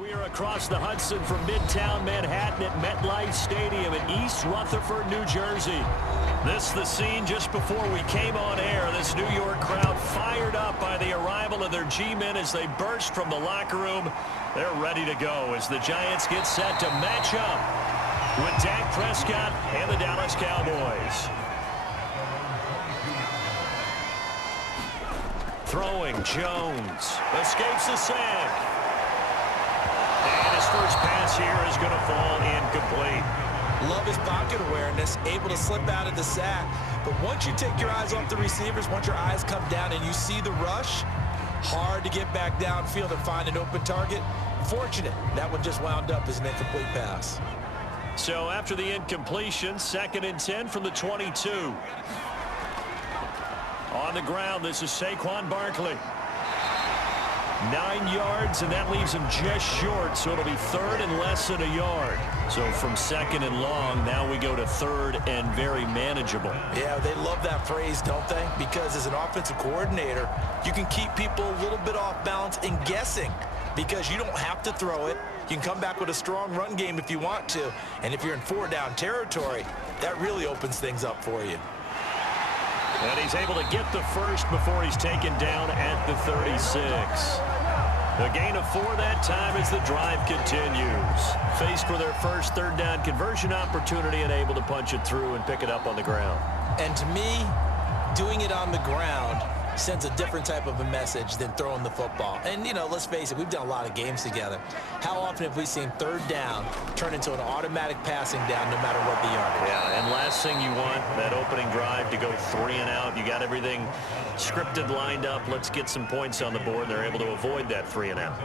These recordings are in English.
We are across the Hudson from Midtown Manhattan at MetLife Stadium in East Rutherford, New Jersey. This is the scene just before we came on air. This New York crowd fired up by the arrival of their G-men as they burst from the locker room. They're ready to go as the Giants get set to match up with Dak Prescott and the Dallas Cowboys. Throwing, Jones escapes the sack. And his first pass here is going to fall incomplete. Love his pocket awareness, able to slip out of the sack. But once you take your eyes off the receivers, once your eyes come down and you see the rush, hard to get back downfield and find an open target. Fortunate, that one just wound up as an incomplete pass. So after the incompletion, 2nd and 10 from the 22. On the ground, this is Saquon Barkley. 9 yards, and that leaves him just short, so it'll be 3rd and less than a yard. So from 2nd and long, now we go to 3rd and very manageable. Yeah, they love that phrase, don't they? Because as an offensive coordinator, you can keep people a little bit off balance and guessing because you don't have to throw it. You can come back with a strong run game if you want to, and if you're in 4-down territory, that really opens things up for you. And he's able to get the first before he's taken down at the 36. A gain of 4 that time as the drive continues. Faced with their first 3rd down conversion opportunity and able to punch it through and pick it up on the ground. And to me, doing it on the ground sends a different type of a message than throwing the football. And, you know, let's face it, we've done a lot of games together. How often have we seen 3rd down turn into an automatic passing down no matter what the yardage? Yeah, and last thing you want, that opening drive to go 3 and out. You got everything scripted, lined up. Let's get some points on the board. They're able to avoid that 3 and out.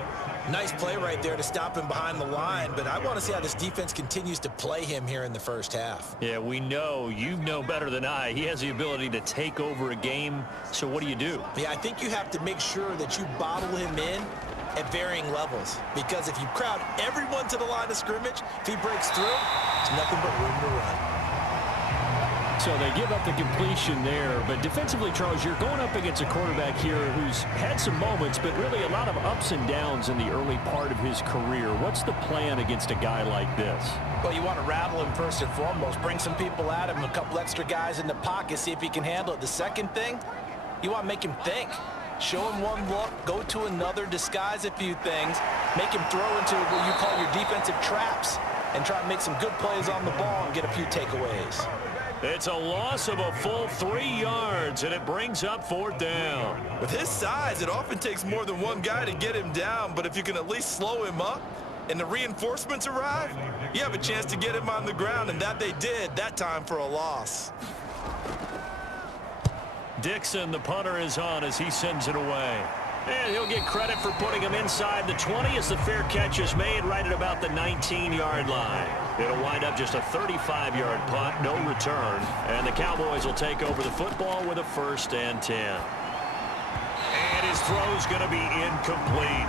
Nice play right there to stop him behind the line, but I want to see how this defense continues to play him here in the first half. Yeah, we know, you know better than I, he has the ability to take over a game, so what do you do? Yeah, I think you have to make sure that you bottle him in at varying levels, because if you crowd everyone to the line of scrimmage, if he breaks through, there's nothing but room to run. So they give up the completion there, but defensively, Charles, you're going up against a quarterback here who's had some moments, but really a lot of ups and downs in the early part of his career. What's the plan against a guy like this? Well, you want to rattle him first and foremost, bring some people at him, a couple extra guys in the pocket, see if he can handle it. The second thing, you want to make him think. Show him one look, go to another, disguise a few things, make him throw into what you call your defensive traps, and try to make some good plays on the ball and get a few takeaways. It's a loss of a full 3 yards, and it brings up 4th down. With his size, it often takes more than one guy to get him down, but if you can at least slow him up and the reinforcements arrive, you have a chance to get him on the ground, and that they did, that time for a loss. Dixon, the punter, is on as he sends it away. And he'll get credit for putting him inside the 20 as the fair catch is made right at about the 19-yard line. It'll wind up just a 35-yard punt, no return. And the Cowboys will take over the football with a 1st and 10. And his throw's going to be incomplete.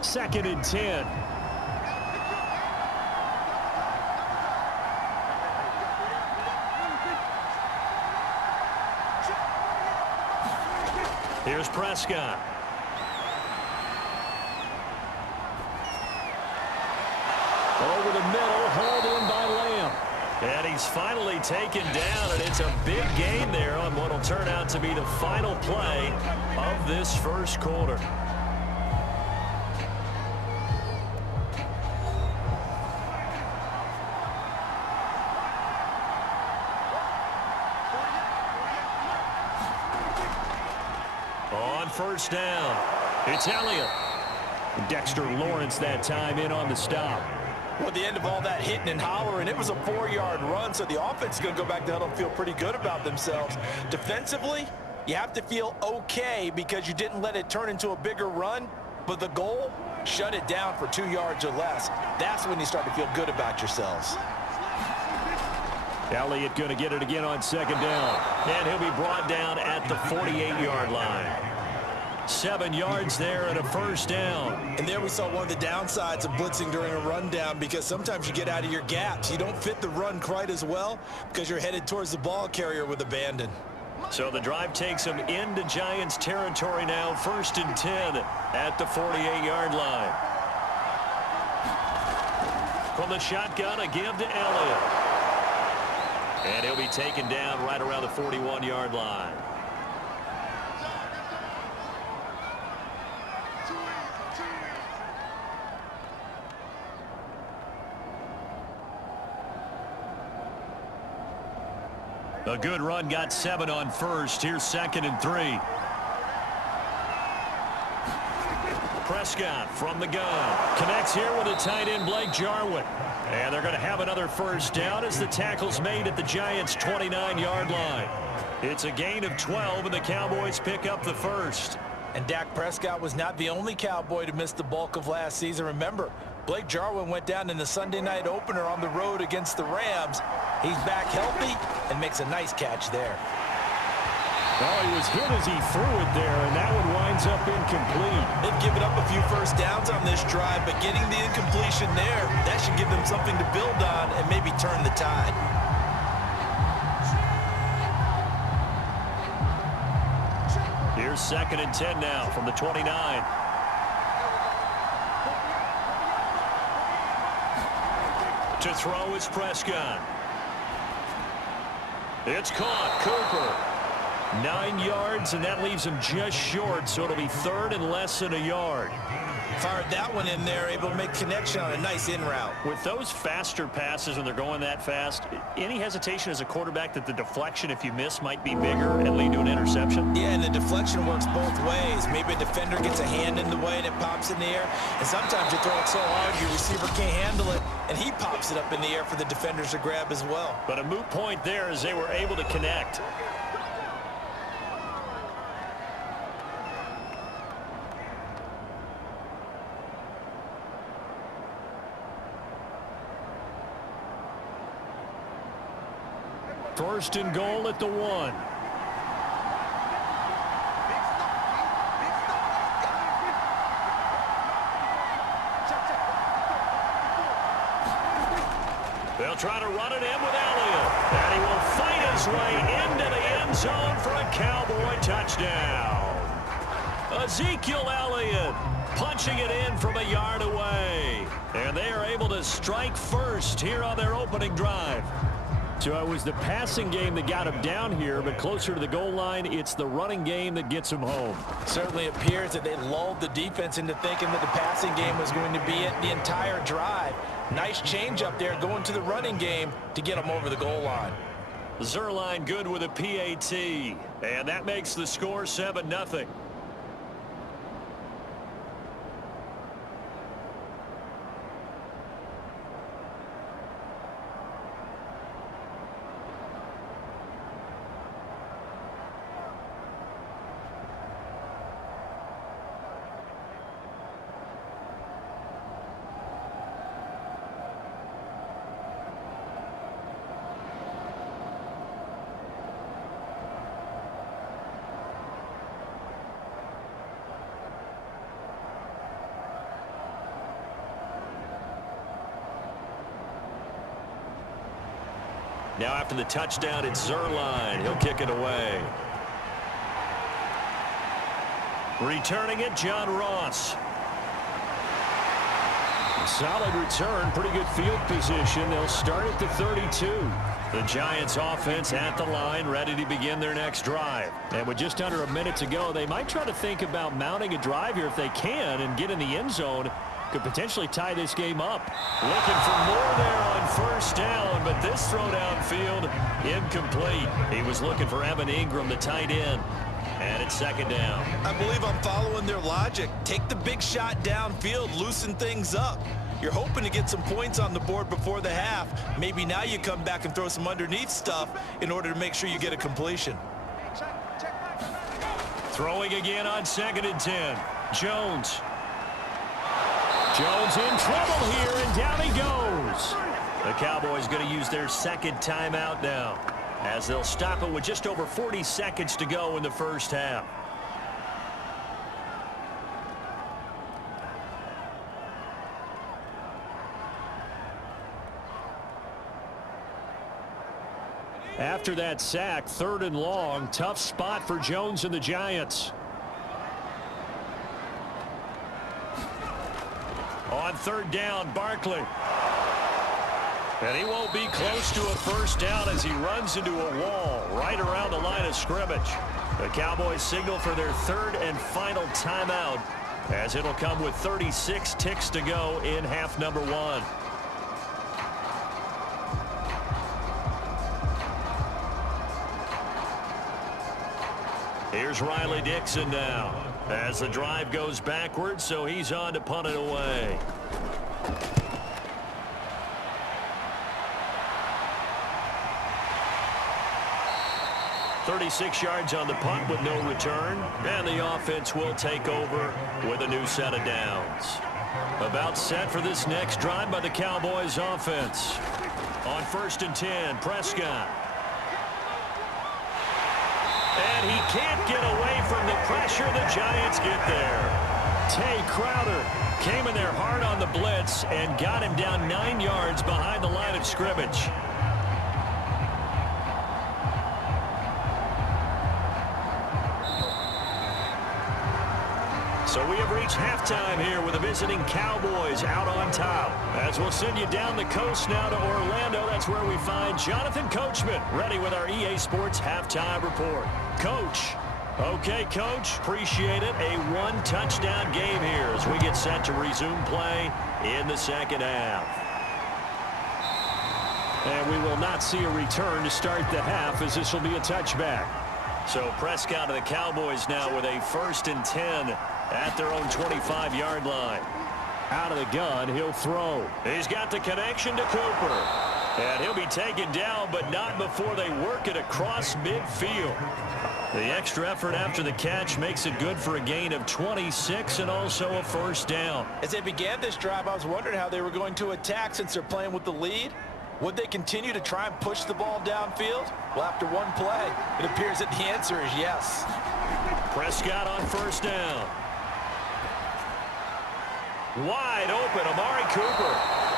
Second and 10. Here's Prescott. Over the middle, hauled in by Lamb. And he's finally taken down, and it's a big gain there on what will turn out to be the final play of this first quarter. On 1st down, it's Elliott. Dexter Lawrence that time in on the stop. Well, at the end of all that hitting and hollering, it was a 4-yard run, so the offense is going to go back down and feel pretty good about themselves. Defensively, you have to feel okay because you didn't let it turn into a bigger run, but the goal, shut it down for 2 yards or less. That's when you start to feel good about yourselves. Elliott going to get it again on 2nd down, and he'll be brought down at the 48-yard line. 7 yards there and a first down. And there we saw one of the downsides of blitzing during a rundown, because sometimes you get out of your gaps. You don't fit the run quite as well because you're headed towards the ball carrier with abandon. So the drive takes them into Giants territory now, 1st and 10 at the 48-yard line. From the shotgun, a give to Elliott. And he'll be taken down right around the 41-yard line. A good run, got 7 on first. Here's 2nd and 3. Prescott from the gun. Connects here with a tight end, Blake Jarwin. And they're going to have another first down as the tackle's made at the Giants' 29-yard line. It's a gain of 12, and the Cowboys pick up the first. And Dak Prescott was not the only Cowboy to miss the bulk of last season. Remember, Blake Jarwin went down in the Sunday night opener on the road against the Rams. He's back healthy and makes a nice catch there. Oh, he was hit as he threw it there, and that one winds up incomplete. They've given up a few first downs on this drive, but getting the incompletion there, that should give them something to build on and maybe turn the tide. Here's 2nd and 10 now from the 29. To throw is Prescott. It's caught. Cooper. 9 yards, and that leaves him just short, so it'll be 3rd and less than a yard. Fired that one in there, able to make connection on a nice in route. With those faster passes when they're going that fast, any hesitation as a quarterback that the deflection, if you miss, might be bigger and lead to an interception? Yeah, and the deflection works both ways. Maybe a defender gets a hand in the way and it pops in the air, and sometimes you throw it so hard your receiver can't handle it, and he pops it up in the air for the defenders to grab as well. But a moot point there as they were able to connect. First and goal at the 1. They'll try to run it in with Elliott. And he will fight his way into the end zone for a Cowboy touchdown. Ezekiel Elliott punching it in from a yard away. And they are able to strike first here on their opening drive. So it was the passing game that got him down here, but closer to the goal line, it's the running game that gets him home. Certainly appears that they lulled the defense into thinking that the passing game was going to be it the entire drive. Nice change up there going to the running game to get them over the goal line. Zerline good with a PAT, and that makes the score 7-0. Now after the touchdown, it's Zerline. He'll kick it away. Returning it, John Ross. Solid return, pretty good field position. They'll start at the 32. The Giants offense at the line, ready to begin their next drive. And with just under a minute to go, they might try to think about mounting a drive here if they can and get in the end zone. Could potentially tie this game up. Looking for more there on first down, but this throw downfield incomplete. He was looking for Evan Ingram, the tight end. And it's 2nd down. I believe I'm following their logic. Take the big shot downfield, loosen things up. You're hoping to get some points on the board before the half. Maybe now you come back and throw some underneath stuff in order to make sure you get a completion. Throwing again on 2nd and 10. Jones. Jones in trouble here, and down he goes. The Cowboys going to use their 2nd timeout now, as they'll stop it with just over 40 seconds to go in the first half. After that sack, 3rd and long. Tough spot for Jones and the Giants. On 3rd down, Barkley. And he won't be close to a first down as he runs into a wall right around the line of scrimmage. The Cowboys signal for their 3rd and final timeout, as it'll come with 36 ticks to go in half number 1. Here's Riley Dixon now as the drive goes backwards, so he's on to punt it away. "36 yards on the punt with no return, and the offense will take over with a new set of downs. About set for this next drive by the Cowboys offense. On 1st and 10, Prescott. And he can't get away from the pressure. The Giants get there. Tay Crowder came in there hard on the blitz and got him down 9 yards behind the line of scrimmage. So we have reached halftime here with the visiting Cowboys out on top. As we'll send you down the coast now to Orlando, that's where we find Jonathan Coachman, ready with our EA Sports halftime report. Coach. Okay, Coach, appreciate it. A 1-touchdown game here as we get set to resume play in the second half. And we will not see a return to start the half, as this will be a touchback. So Prescott of the Cowboys now with a 1st and 10 at their own 25-yard line. Out of the gun, he'll throw. He's got the connection to Cooper. And he'll be taken down, but not before they work it across midfield. The extra effort after the catch makes it good for a gain of 26 and also a first down. As they began this drive, I was wondering how they were going to attack since they're playing with the lead. Would they continue to try and push the ball downfield? Well, after one play, it appears that the answer is yes. Prescott on 1st down. Wide open, Amari Cooper.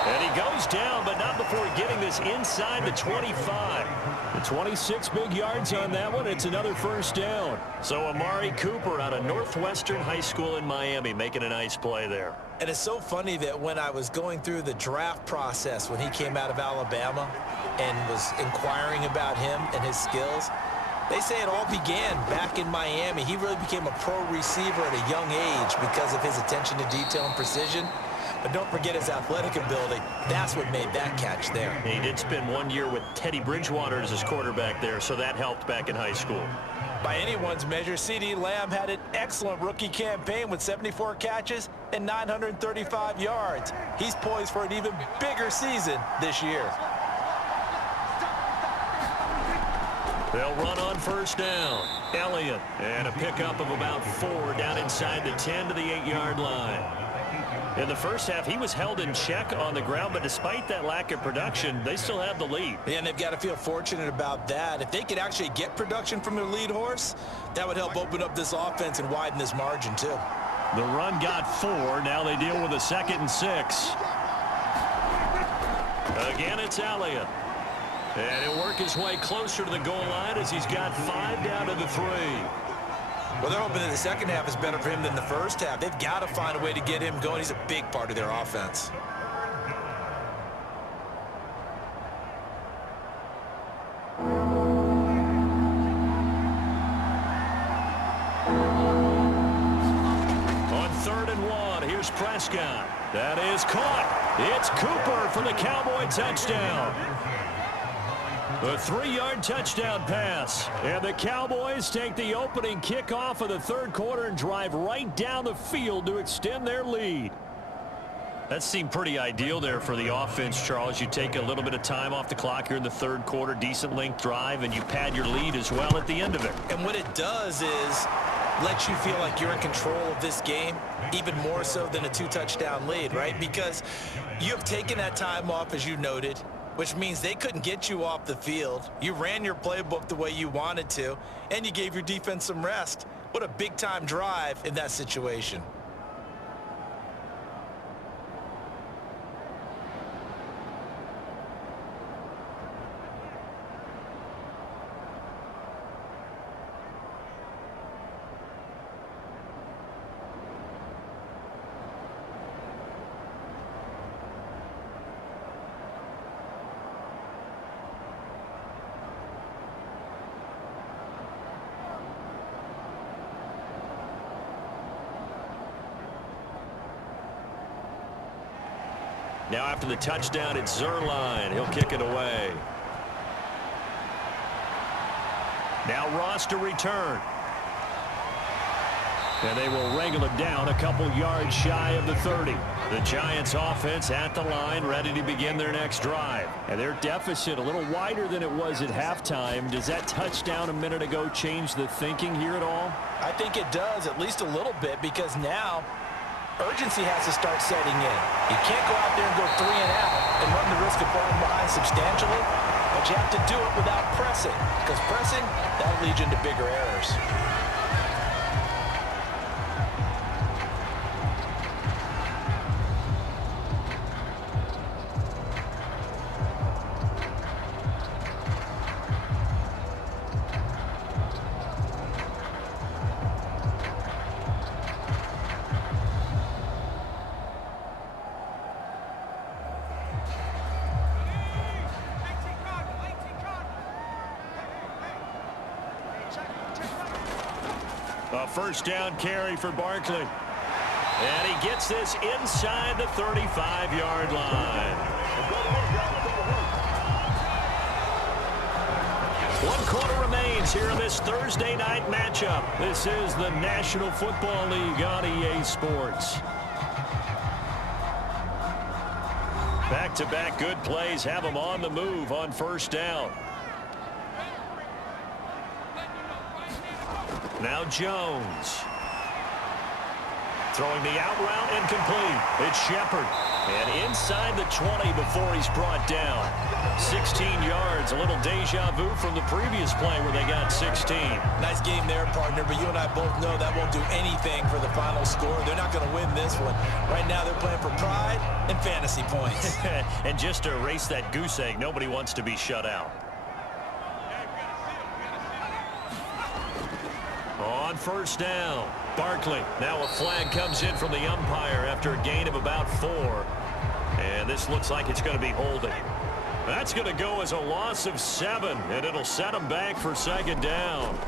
And he goes down, but not before getting this inside the 25. The 26 big yards on that one. It's another first down. So Amari Cooper out of Northwestern High School in Miami making a nice play there. And it's so funny that when I was going through the draft process when he came out of Alabama and was inquiring about him and his skills, they say it all began back in Miami. He really became a pro receiver at a young age because of his attention to detail and precision. But don't forget his athletic ability. That's what made that catch there. He did spend 1 year with Teddy Bridgewater as his quarterback there, so that helped back in high school. By anyone's measure, CeeDee Lamb had an excellent rookie campaign with 74 catches and 935 yards. He's poised for an even bigger season this year. They'll run on 1st down. Elliott, and a pickup of about 4 down inside the 10 to the 8-yard line. In the first half, he was held in check on the ground, but despite that lack of production, they still have the lead. Yeah, and they've got to feel fortunate about that. If they could actually get production from their lead horse, that would help open up this offense and widen this margin, too. The run got 4. Now they deal with a 2nd and 6. Again, it's Elliott. And he'll work his way closer to the goal line as he's got 5 down to the 3. Well, they're hoping that the second half is better for him than the first half. They've got to find a way to get him going. He's a big part of their offense. On 3rd and 1, here's Prescott. That is caught. It's Cooper for the Cowboy touchdown. A 3-yard touchdown pass. And the Cowboys take the opening kickoff of the 3rd quarter and drive right down the field to extend their lead. That seemed pretty ideal there for the offense, Charles. You take a little bit of time off the clock here in the 3rd quarter, decent length drive, and you pad your lead as well at the end of it. And what it does is let you feel like you're in control of this game, even more so than a 2-touchdown lead, right? Because you have taken that time off, as you noted, which means they couldn't get you off the field. You ran your playbook the way you wanted to, and you gave your defense some rest. What a big-time drive in that situation. Now after the touchdown, it's Zerline. He'll kick it away. Now Ross to return. And they will wrangle it down a couple yards shy of the 30. The Giants offense at the line, ready to begin their next drive. And their deficit a little wider than it was at halftime. Does that touchdown a minute ago change the thinking here at all? I think it does, at least a little bit, because now urgency has to start setting in. You can't go out there and go 3 and out and run the risk of falling behind substantially, but you have to do it without pressing, because pressing, that'll lead you into bigger errors. A first down carry for Barkley. And he gets this inside the 35-yard line. 1 quarter remains here in this Thursday night matchup. This is the National Football League on EA Sports. Back-to-back good plays have them on the move on first down. Now Jones. Throwing the out route incomplete. It's Shepard. And inside the 20 before he's brought down. 16 yards. A little deja vu from the previous play where they got 16. Nice game there, partner, but you and I both know that won't do anything for the final score. They're not going to win this one. Right now they're playing for pride and fantasy points. And just to erase that goose egg, nobody wants to be shut out. On first down, Barkley. Now a flag comes in from the umpire after a gain of about 4. And this looks like it's going to be holding. That's going to go as a loss of 7, and it'll set them back for second down.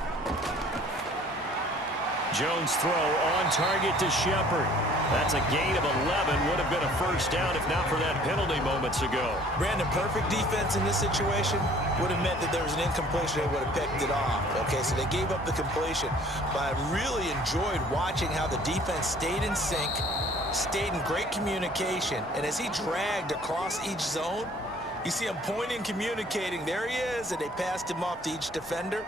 Jones throw on target to Shepard. That's a gain of 11. Would have been a first down if not for that penalty moments ago. Brandon, perfect defense in this situation would have meant that there was an incompletion. They would have picked it off. Okay, so they gave up the completion. But I really enjoyed watching how the defense stayed in sync, stayed in great communication. And as he dragged across each zone, you see him pointing, communicating. There he is, and they passed him off to each defender.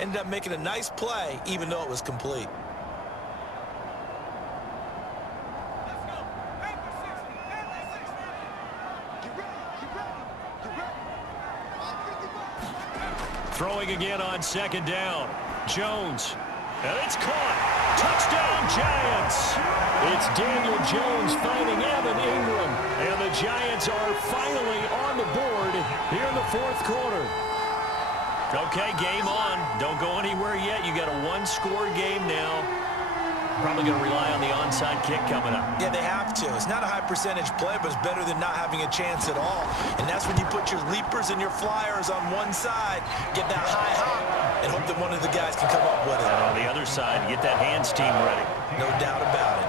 Ended up making a nice play, even though it was complete. Throwing again on second down. Jones. And it's caught. Touchdown, Giants. It's Daniel Jones finding Evan Ingram. And the Giants are finally on the board here in the fourth quarter. Okay, game on. Don't go anywhere yet. You got a one-score game now. Probably going to rely on the onside kick coming up. Yeah, they have to. It's not a high-percentage play, but it's better than not having a chance at all. And that's when you put your leapers and your flyers on one side, get that high hop, and hope that one of the guys can come up with it. And on the other side, get that hands team ready. No doubt about it.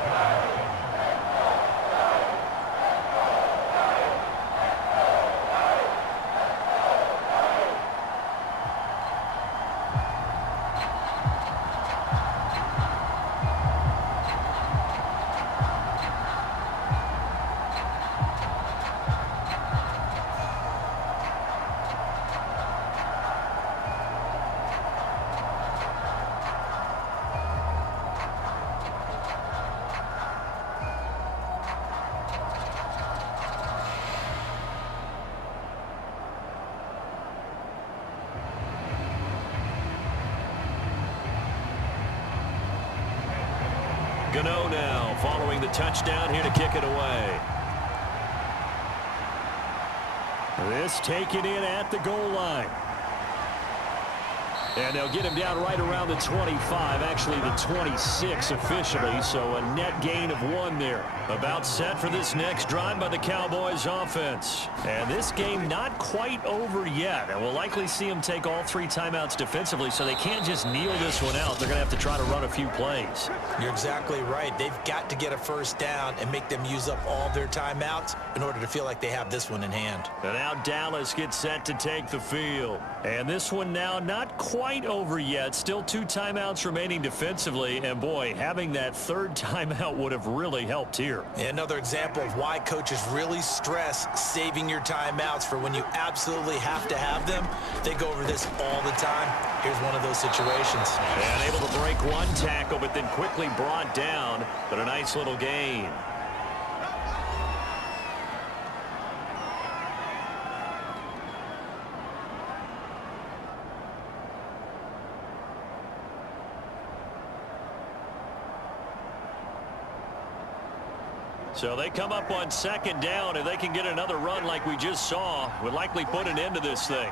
Gano now following the touchdown here to kick it away. This taken in at the goal line. And they'll get him down right around the 25, actually the 26 officially, so a net gain of 1 there. About set for this next drive by the Cowboys offense. And this game not quite over yet, and we'll likely see them take all 3 timeouts defensively, so they can't just kneel this one out. They're going to have to try to run a few plays. You're exactly right. They've got to get a first down and make them use up all their timeouts in order to feel like they have this one in hand. And now Dallas gets set to take the field. And this one now not quite over yet. Still 2 timeouts remaining defensively. And, boy, having that 3rd timeout would have really helped here. Another example of why coaches really stress saving your timeouts for when you absolutely have to have them. They go over this all the time. Here's one of those situations. And able to break 1 tackle, but then quickly brought down. But a nice little gain. So they come up on 2nd down, and they can get another run like we just saw. Would likely put an end to this thing.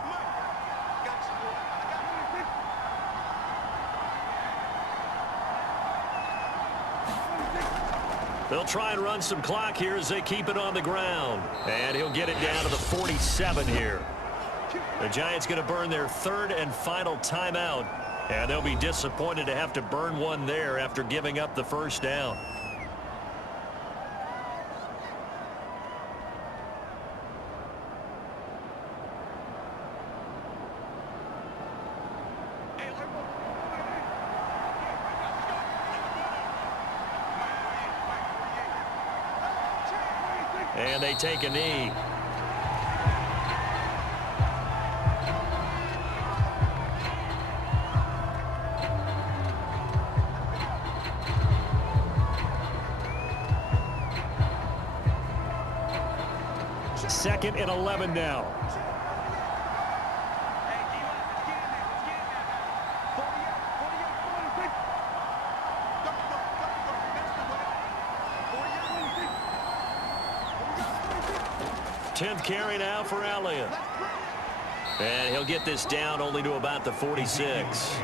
They'll try and run some clock here as they keep it on the ground. And he'll get it down to the 47 here. The Giants going to burn their 3rd and final timeout. And they'll be disappointed to have to burn one there after giving up the 1st down. And they take a knee. Second and 11 now. Tenth carry now for Elliott. And he'll get this down only to about the 46.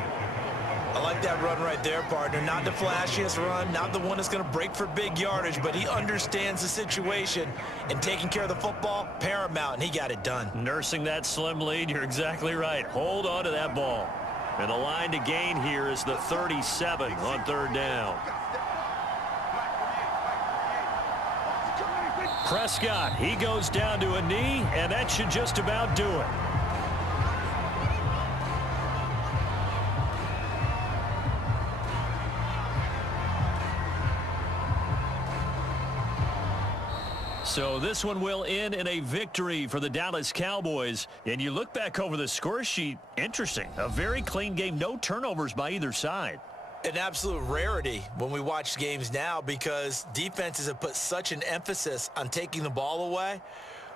I like that run right there, partner. Not the flashiest run, not the one that's going to break for big yardage, but he understands the situation, and taking care of the football, paramount, and he got it done. Nursing that slim lead, you're exactly right. Hold on to that ball. And the line to gain here is the 37 on 3rd down. Prescott, he goes down to a knee, and that should just about do it. So this one will end in a victory for the Dallas Cowboys. And you look back over the score sheet, interesting. A very clean game, no turnovers by either side. An absolute rarity when we watch games now because defenses have put such an emphasis on taking the ball away.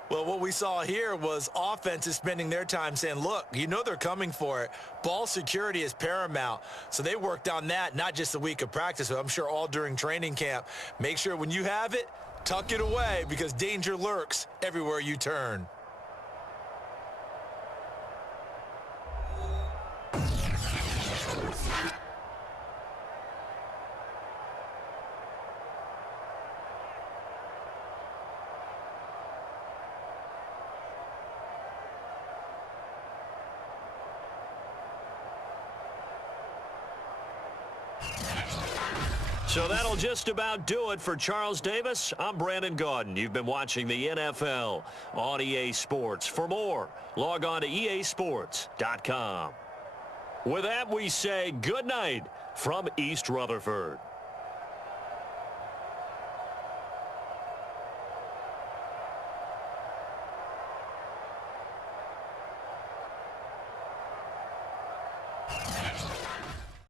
Well, what we saw here was offenses spending their time saying, look, you know they're coming for it. Ball security is paramount. So they worked on that, not just a week of practice, but I'm sure all during training camp. Make sure when you have it, tuck it away because danger lurks everywhere you turn. So that'll just about do it for Charles Davis. I'm Brandon Gaudin. You've been watching the NFL on EA Sports. For more, log on to easports.com. With that, we say good night from East Rutherford.